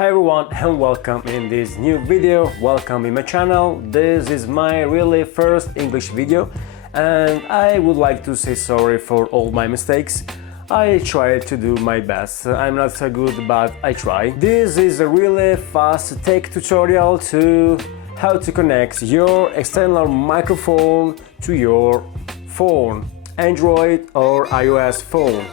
Hi everyone and welcome in this new video, welcome in my channel. This is my really first English video and I would like to say sorry for all my mistakes. I try to do my best. I'm not so good, but I try. This is a really fast tech tutorial to how to connect your external microphone to your phone, Android or iOS phone.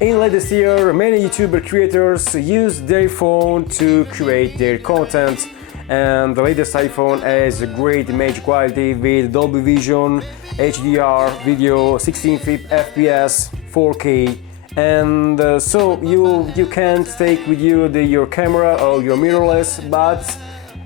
In latest year, many YouTuber creators use their phone to create their content, and the latest iPhone has a great image quality with Dolby Vision, HDR, video, 16 FPS, 4K, and so you can take with you your camera or your mirrorless, but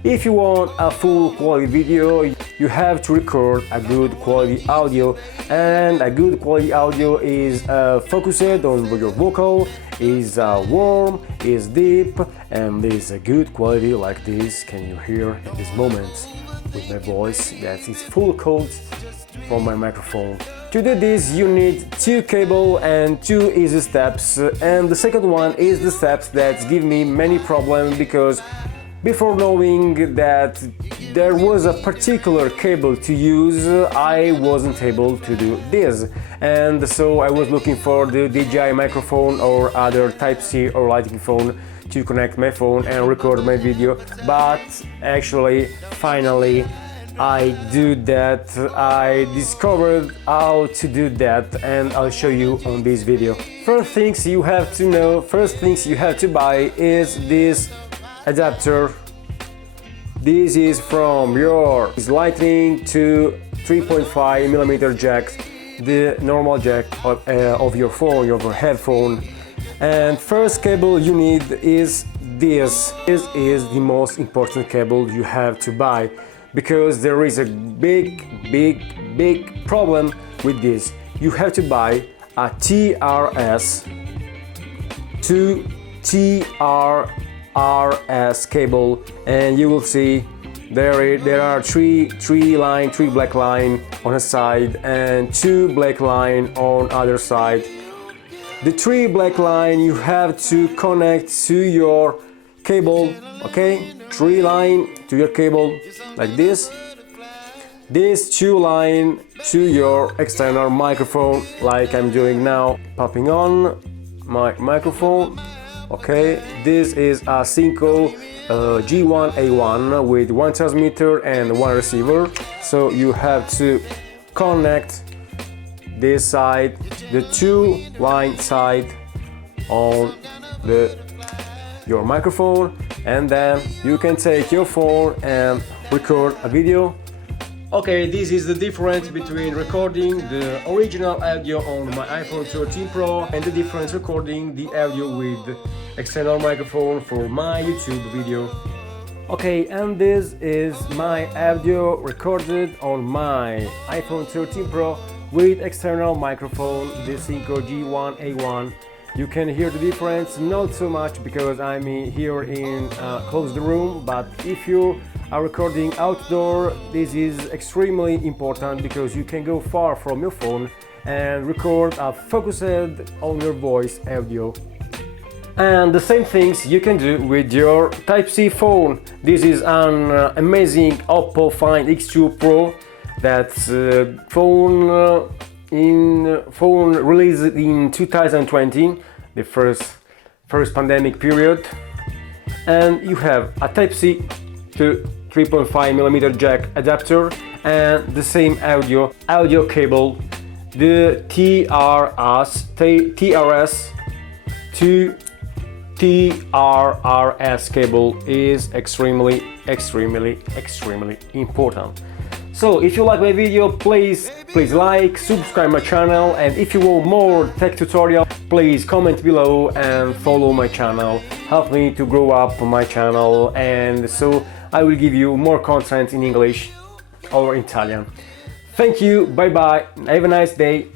if you want a full quality video, you have to record a good quality audio, and a good quality audio is focused on your vocal, is warm, is deep, and is a good quality like this. Can you hear at this moment with my voice that is full coat from my microphone. To do this you need two cables and two easy steps, and the second one is the steps that give me many problems because before knowing that there was a particular cable to use, I wasn't able to do this. And so I was looking for the DJI microphone or other Type-C or Lightning phone to connect my phone and record my video. But actually, finally, I do that. I discovered how to do that, and I'll show you on this video. First things you have to know, first things you have to buy is this adapter. This is from your Lightning to 3.5mm jack, the normal jack of your phone, your headphone. And first cable you need is this. This is the most important cable you have to buy because there is a big problem with this. You have to buy a TRS to TRS cable, and you will see there are three black line on a side and two black line on other side. The three black line you have to connect to your cable, okay? Three line to your cable like this. These two line to your external microphone like I'm doing now, popping on my microphone. Okay, this is a Synco G1A1 with one transmitter and one receiver. So you have to connect this side, the two line side on your microphone, and then you can take your phone and record a video. Okay, this is the difference between recording the original audio on my iPhone 13 Pro and the difference recording the audio with external microphone for my YouTube video. Okay, and this is my audio recorded on my iPhone 13 Pro with external microphone, the Synco G1A1. You can hear the difference, not so much because I'm here in a closed room, but if you are recording outdoor, this is extremely important because you can go far from your phone and record a focused on your voice audio. And the same things you can do with your Type-C phone. This is an amazing Oppo Find X2 Pro. That's phone released in 2020, the first pandemic period. And you have a Type-C to 3.5mm jack adapter and the same audio cable, the TRS to TRS cable is extremely important. So if you like my video, please like, subscribe my channel, and if you want more tech tutorial, please comment below and follow my channel. Help me to grow up my channel, and so I will give you more content in English or Italian. Thank you, bye bye, have a nice day.